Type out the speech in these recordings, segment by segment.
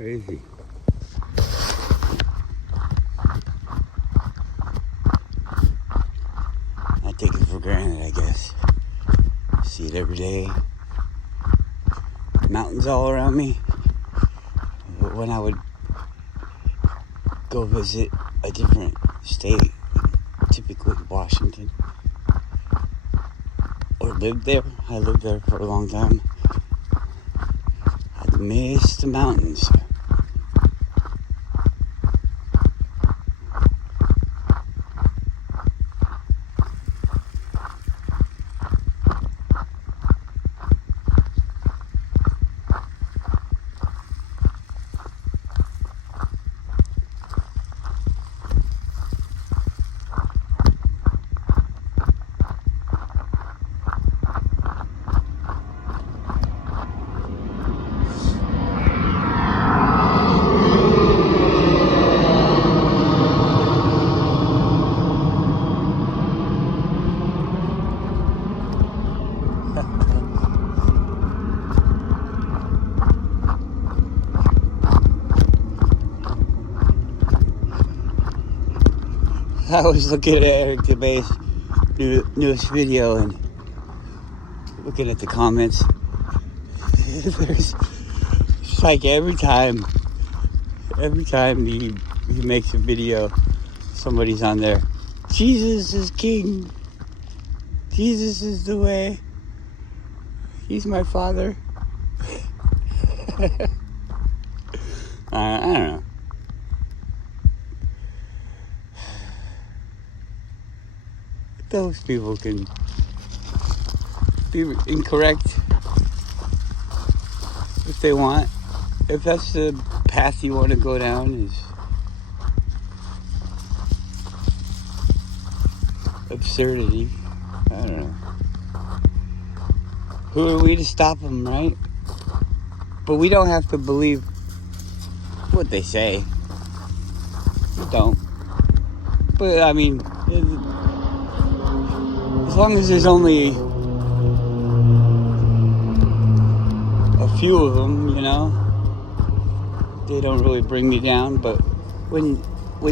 Crazy. I take it for granted, I guess. See it every day. Mountains all around me. But when I would go visit a different state, typically Washington, or lived there, I lived there for a long time, I'd miss the mountains. I was looking at Eric DeBay's newest video and looking at the comments. There's it's like every time he makes a video, somebody's on there. Jesus is king. Jesus is the way. He's my father. I don't know. Those people can be incorrect if they want. If that's the path you want to go down, is absurdity. I don't know. Who are we to stop them, right? But we don't have to believe what they say. We don't. But I mean, as long as there's only a few of them, you know, they don't really bring me down. But when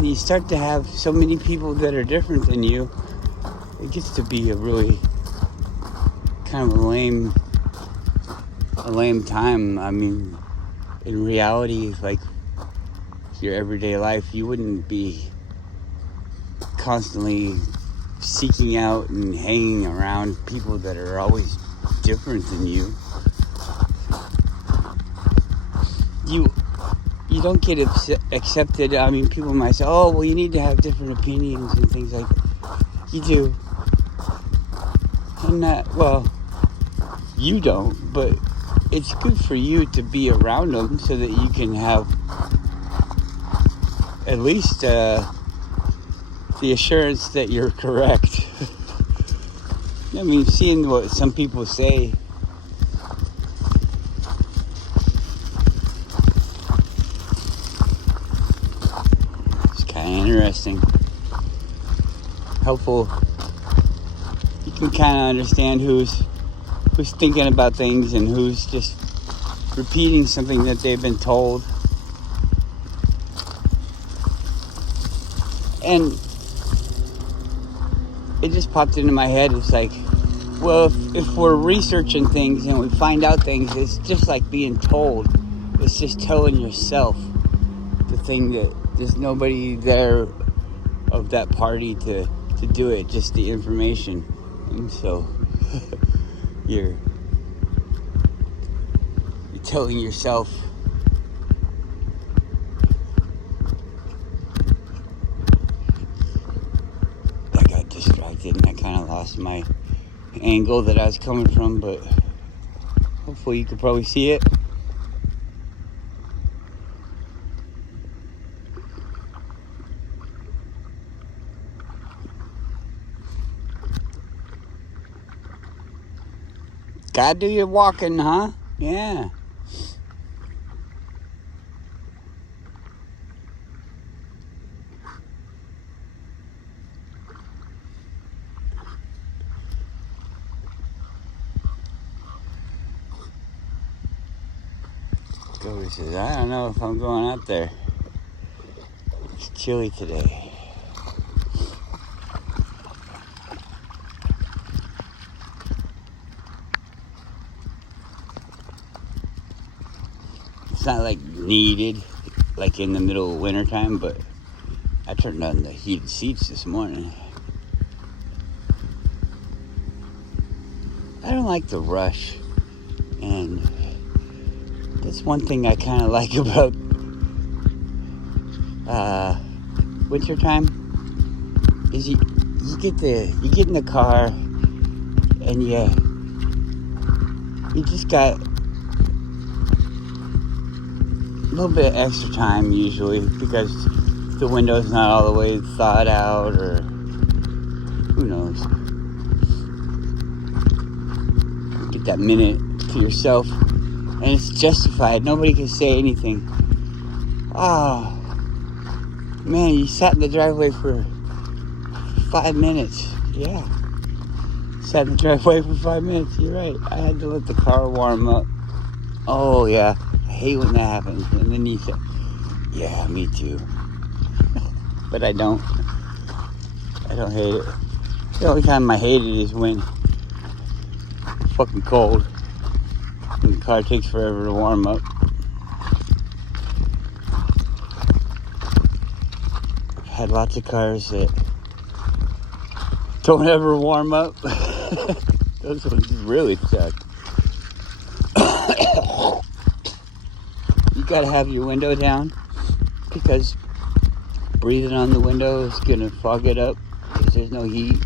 you start to have so many people that are different than you, it gets to be a really kind of a lame time. I mean, in reality, like your everyday life, you wouldn't be constantly seeking out and hanging around people that are always different than you. You don't get accepted. I mean, people might say, oh, well, you need to have different opinions and things like that. You do. And well, you don't, but it's good for you to be around them so that you can have at least the assurance that you're correct. I mean, seeing what some people say, it's kind of interesting. Helpful. You can kind of understand who's thinking about things and who's just repeating something that they've been told. And it just popped into my head. It's like, well, if we're researching things and we find out things, it's just like being told. It's just telling yourself the thing that there's nobody there of that party to do it, just the information. And so you're telling yourself distracted and I kind of lost my angle that I was coming from, but hopefully you could probably see it. Gotta do your walking, huh? Yeah. Go Toby says, I don't know if I'm going out there. It's chilly today. It's not like needed, like in the middle of wintertime, but I turned on the heated seats this morning. I don't like the rush, and that's one thing I kind of like about wintertime is you get in the car and you just got a little bit extra time usually because the window's not all the way thawed out, or who knows. Get that minute to yourself, and it's justified. Nobody can say anything. Oh man, you sat in the driveway for 5 minutes. Yeah, sat in the driveway for 5 minutes. You're right. I had to let the car warm up. Oh yeah, I hate when that happens. And then you say, yeah, me too. But I don't hate it. The only time I hate it is when it's fucking cold and the car takes forever to warm up. I've had lots of cars that don't ever warm up. Those ones really suck. You gotta have your window down because breathing on the window is gonna fog it up because there's no heat.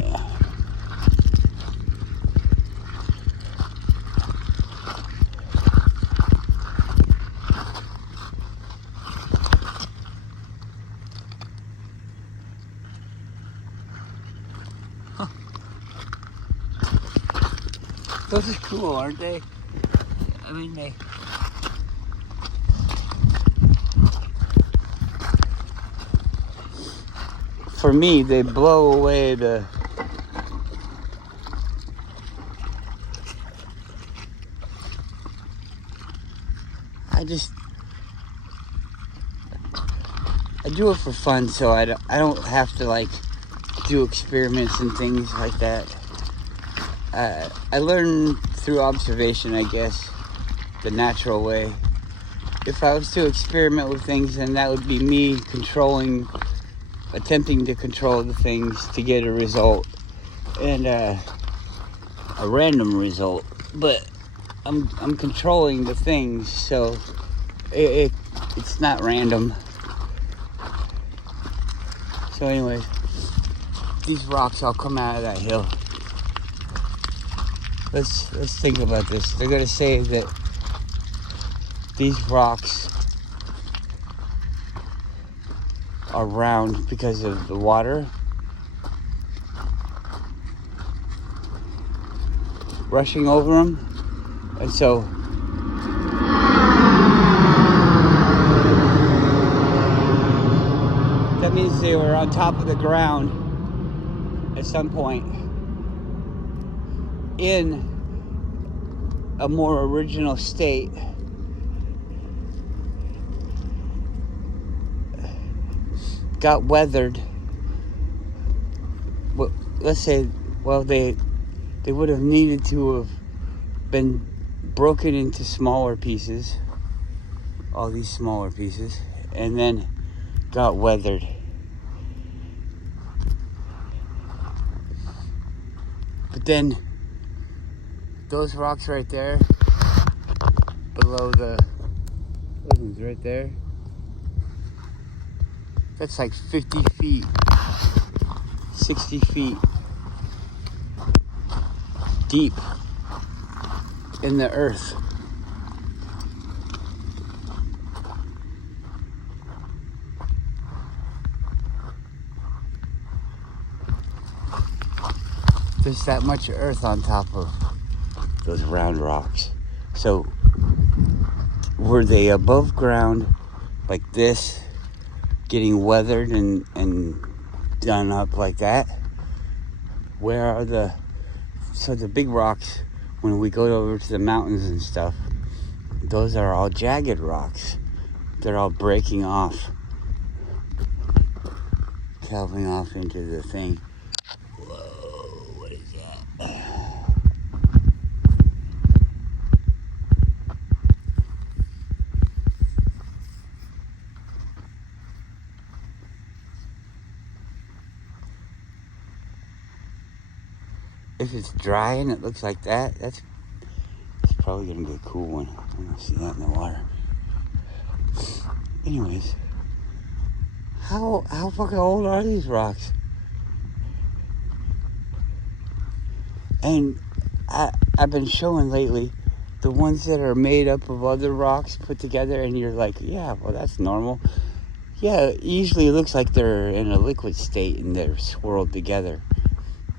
Yeah. Huh. Those are cool, aren't they? I mean, for me, they blow away the I do it for fun, so I don't have to like do experiments and things like that. I learn through observation, I guess, the natural way. If I was to experiment with things, then that would be me attempting to control the things to get a result, and a random result. But I'm controlling the things, so it's not random. So anyway, these rocks all come out of that hill. Let's think about this. They're gonna say that these rocks are round because of the water rushing over them, and so that means they were on top of the ground at some point in a more original state, got weathered. Well, let's say, they would have needed to have been broken into smaller pieces, all these smaller pieces, and then got weathered. But then those rocks right there, below those ones right there, that's like 50 feet, 60 feet deep in the earth. There's that much earth on top of those round rocks. So were they above ground like this, getting weathered and done up like that? where are so the big rocks, when we go over to the mountains and stuff, those are all jagged rocks. They're all breaking off, calving off into the thing. Whoa, what is that? If it's dry and it looks like that, that's probably gonna be a cool one. I'm gonna see that in the water. Anyways, how fucking old are these rocks? And I've been showing lately the ones that are made up of other rocks put together, and you're like, yeah, well, that's normal. Yeah, usually it looks like they're in a liquid state and they're swirled together.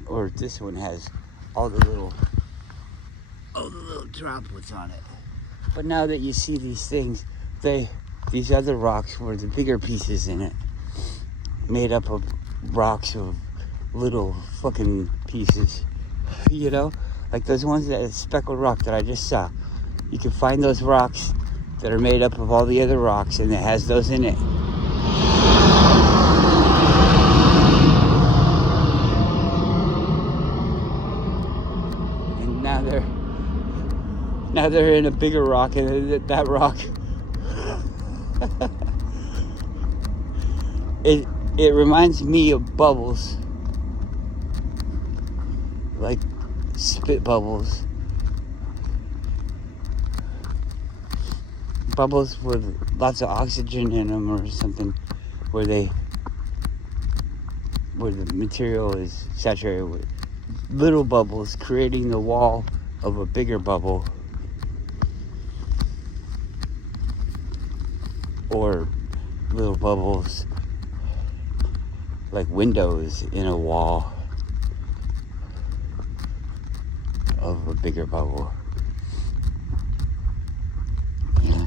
Or this one has all the little droplets on it. But now that you see these things, these other rocks were the bigger pieces in it, made up of rocks of little fucking pieces, you know, like those ones that speckled rock that I just saw. You can find those rocks that are made up of all the other rocks, and it has those in it. And now they're in a bigger rock, and that rock it reminds me of bubbles, like spit bubbles with lots of oxygen in them or something, where the material is saturated with little bubbles, creating the wall of a bigger bubble, or little bubbles like windows in a wall of a bigger bubble. Yeah.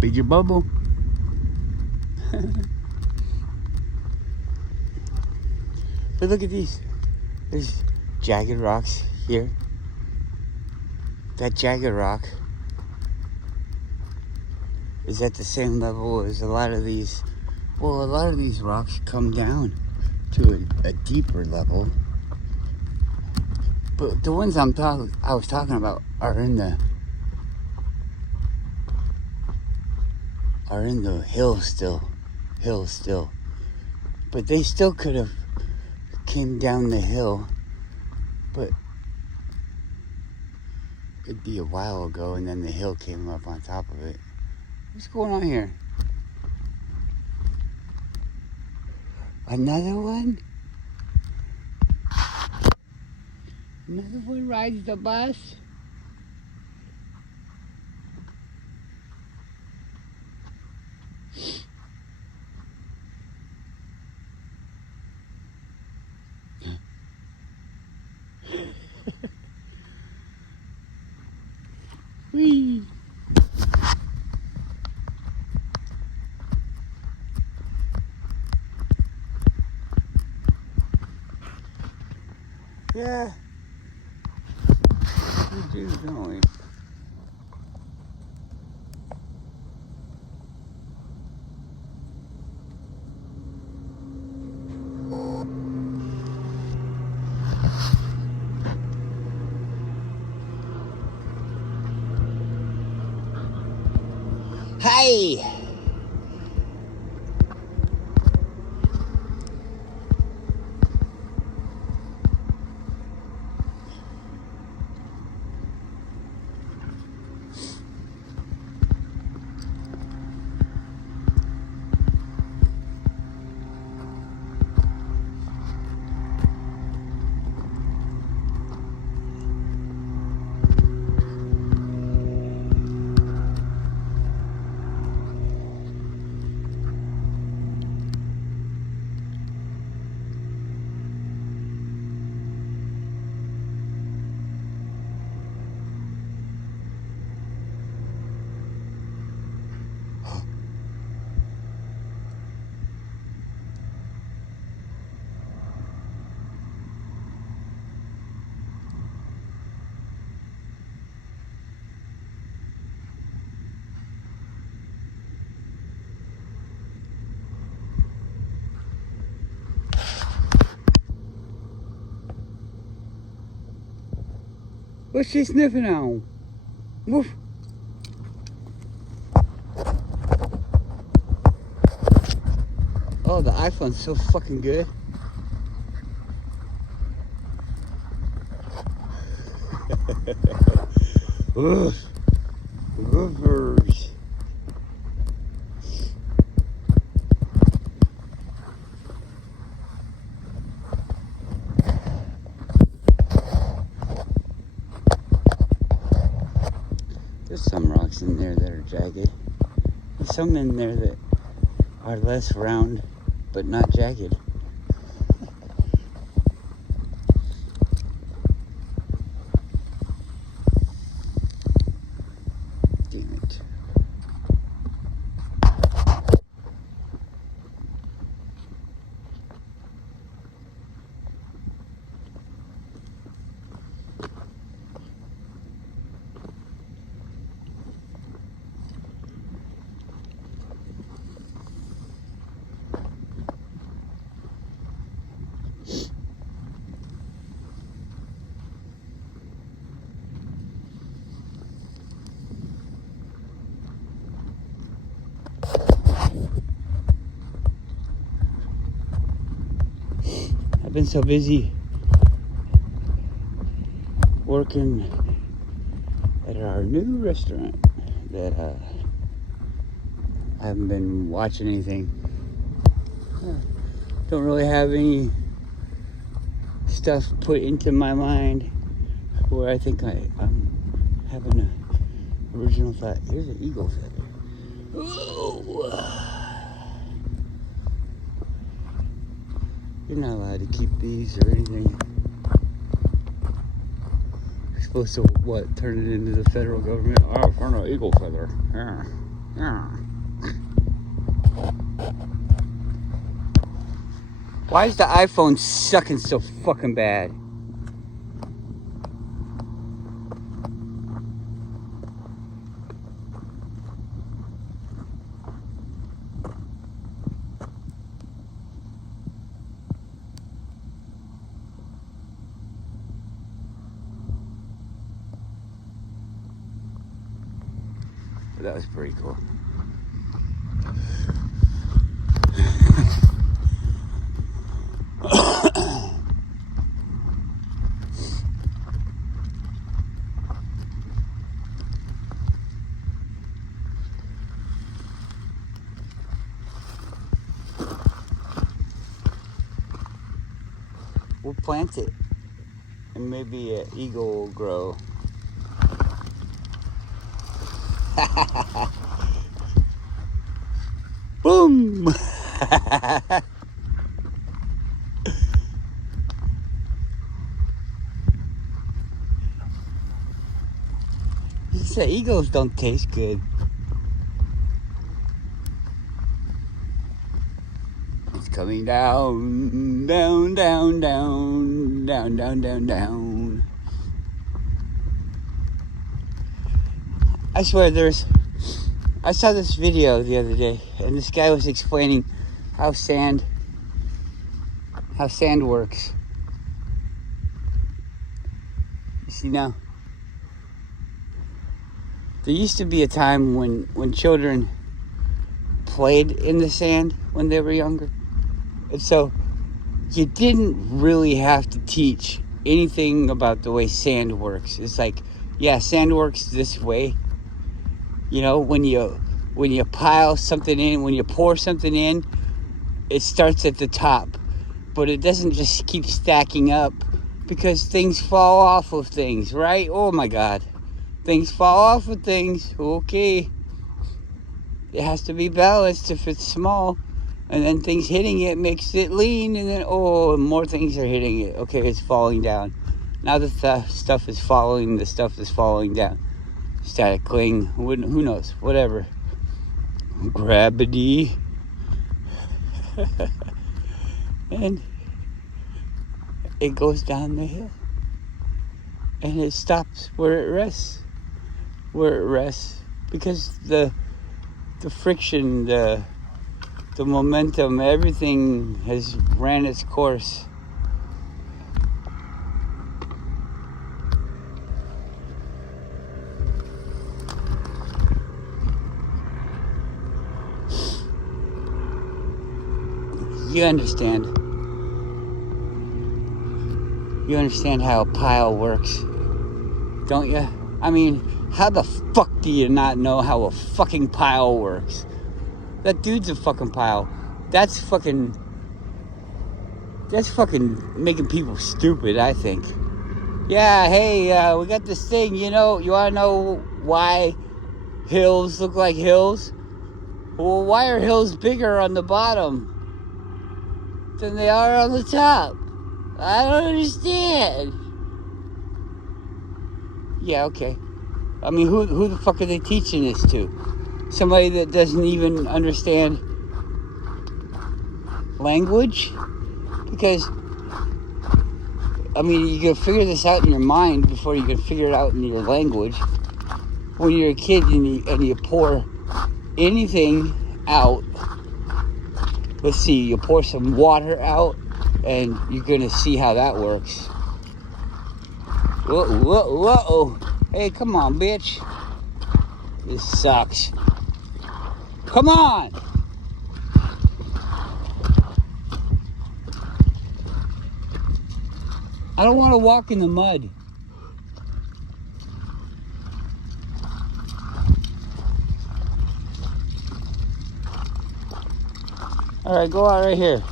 Bigger bubble. But look at these. There's jagged rocks here. That jagged rock is at the same level as a lot of these. Well, a lot of these rocks come down to a deeper level. But the ones I was talking about are in the hills still. But they still could have came down the hill, but it'd be a while ago, and then the hill came up on top of it. What's going on here? Another one? Another one rides the bus? Whee! Yeah, we do, don't we? Hi! What's she sniffing on? Woof. Oh, the iPhone's so fucking good. Ugh. Woofers. There's some rocks in there that are jagged. There's some in there that are less round, but not jagged. Damn it. I've been so busy working at our new restaurant that I haven't been watching anything. Don't really have any stuff put into my mind where I think I'm having an original thought. Here's an eagle feather. Oh. You're not allowed to keep these or anything. You're supposed to, what, turn it into the federal government? Oh, for an eagle feather. Yeah. Yeah. Why is the iPhone sucking so fucking bad? That was pretty cool. We'll plant it and maybe an eagle will grow. Boom! You say eagles don't taste good. It's coming down, down, down, down, down, down, down, down. I swear I saw this video the other day, and this guy was explaining how sand works. You see now? There used to be a time when children played in the sand when they were younger. And so you didn't really have to teach anything about the way sand works. It's like, yeah, sand works this way. You know, when you pile something in, when you pour something in, it starts at the top. But it doesn't just keep stacking up because things fall off of things, right? Oh my God. Things fall off of things. Okay. It has to be balanced if it's small. And then things hitting it makes it lean. And then, more things are hitting it. Okay, it's falling down. Now the stuff is falling. The stuff is falling down. Static cling. Who knows? Whatever. Gravity. And it goes down the hill. And it stops where it rests. Because the friction, the momentum, everything has ran its course. You understand. You understand how a pile works, don't you? I mean, how the fuck do you not know how a fucking pile works? That dude's a fucking pile. That's fucking making people stupid, I think. Yeah, hey, we got this thing, you want to know why hills look like hills? Well, why are hills bigger on the bottom than they are on the top? I don't understand. Yeah, okay. I mean, who the fuck are they teaching this to? Somebody that doesn't even understand language? Because, I mean, you can figure this out in your mind before you can figure it out in your language. When you're a kid and you pour anything out, let's see, you pour some water out, and you're going to see how that works. Whoa. Hey, come on, bitch. This sucks. Come on! I don't want to walk in the mud. Alright, go out right here.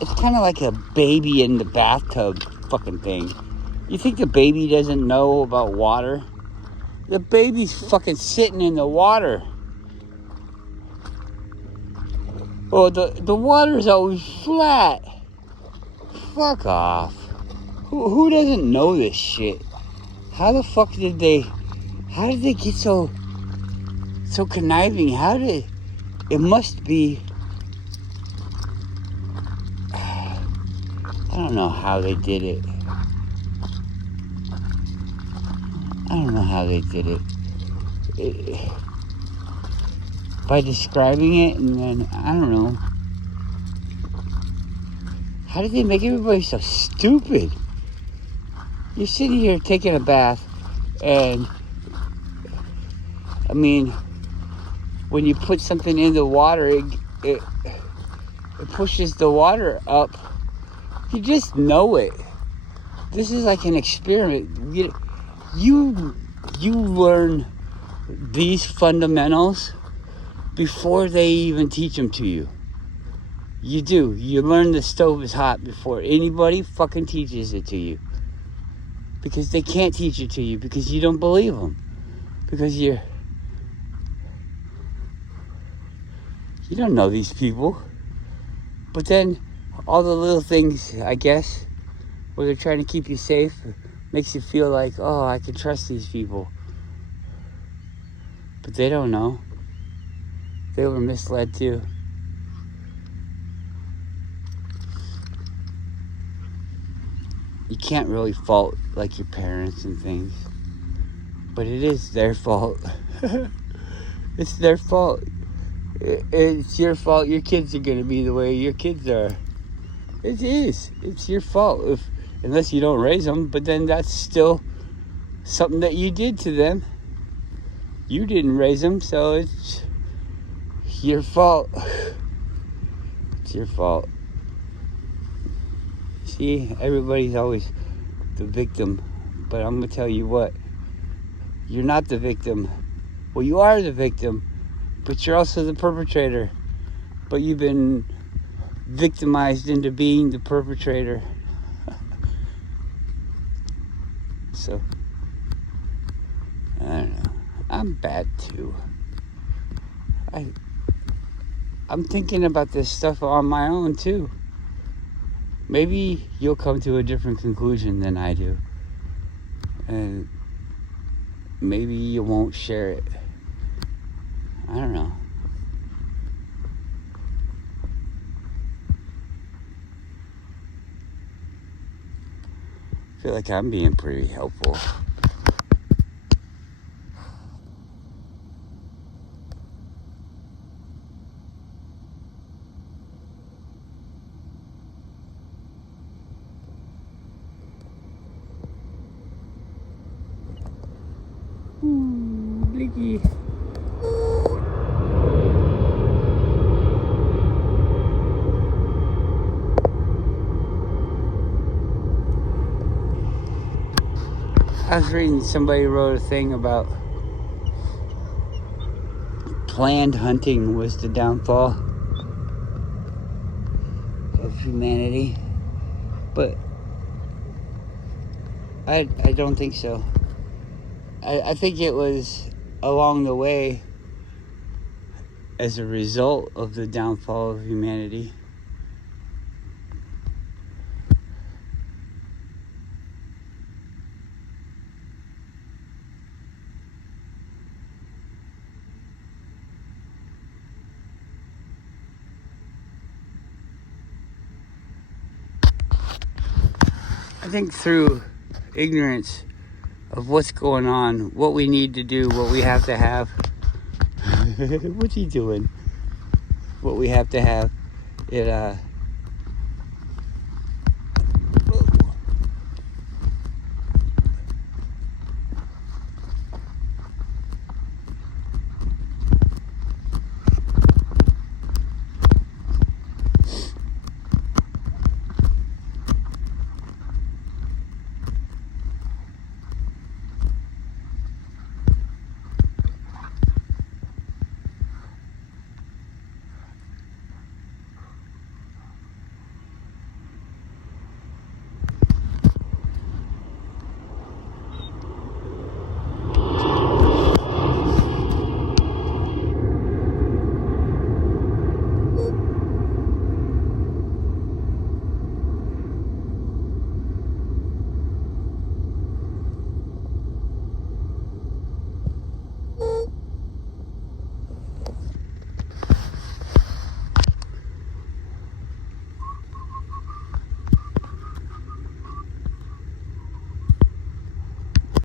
It's kind of like a baby in the bathtub fucking thing. You think the baby doesn't know about water? The baby's fucking sitting in the water. Oh, the water's always flat. Fuck off. Who doesn't know this shit? How the fuck did they get so conniving? It must be, I don't know how they did it. By describing it, and then, I don't know. How did they make everybody so stupid? You're sitting here taking a bath, and, I mean, when you put something in the water, it pushes the water up. You just know it. This is like an experiment. You learn these fundamentals before they even teach them to you. You do. You learn the stove is hot before anybody fucking teaches it to you. Because they can't teach it to you because you don't believe them. Because you don't know these people. But then all the little things, I guess, where they're trying to keep you safe, makes you feel like, oh, I can trust these people. But they don't know. They were misled too. You can't really fault like your parents and things. But it is their fault. It's their fault. It's your fault. Your kids are going to be the way your kids are. It is. It's your fault. Unless you don't raise them. But then that's still something that you did to them. You didn't raise them, so it's your fault. It's your fault. See, everybody's always the victim. But I'm going to tell you what. You're not the victim. Well, you are the victim, but you're also the perpetrator. But you've been victimized into being the perpetrator. So, I don't know. I'm bad too. I'm thinking about this stuff on my own too. Maybe you'll come to a different conclusion than I do. And maybe you won't share it. I don't know. I feel like I'm being pretty helpful. Blicky. I was reading, somebody wrote a thing about planned hunting was the downfall of humanity, but I don't think so. I think it was along the way as a result of the downfall of humanity. I think through ignorance of what's going on, what we need to do, what we have to have. What's he doing? What we have to have. It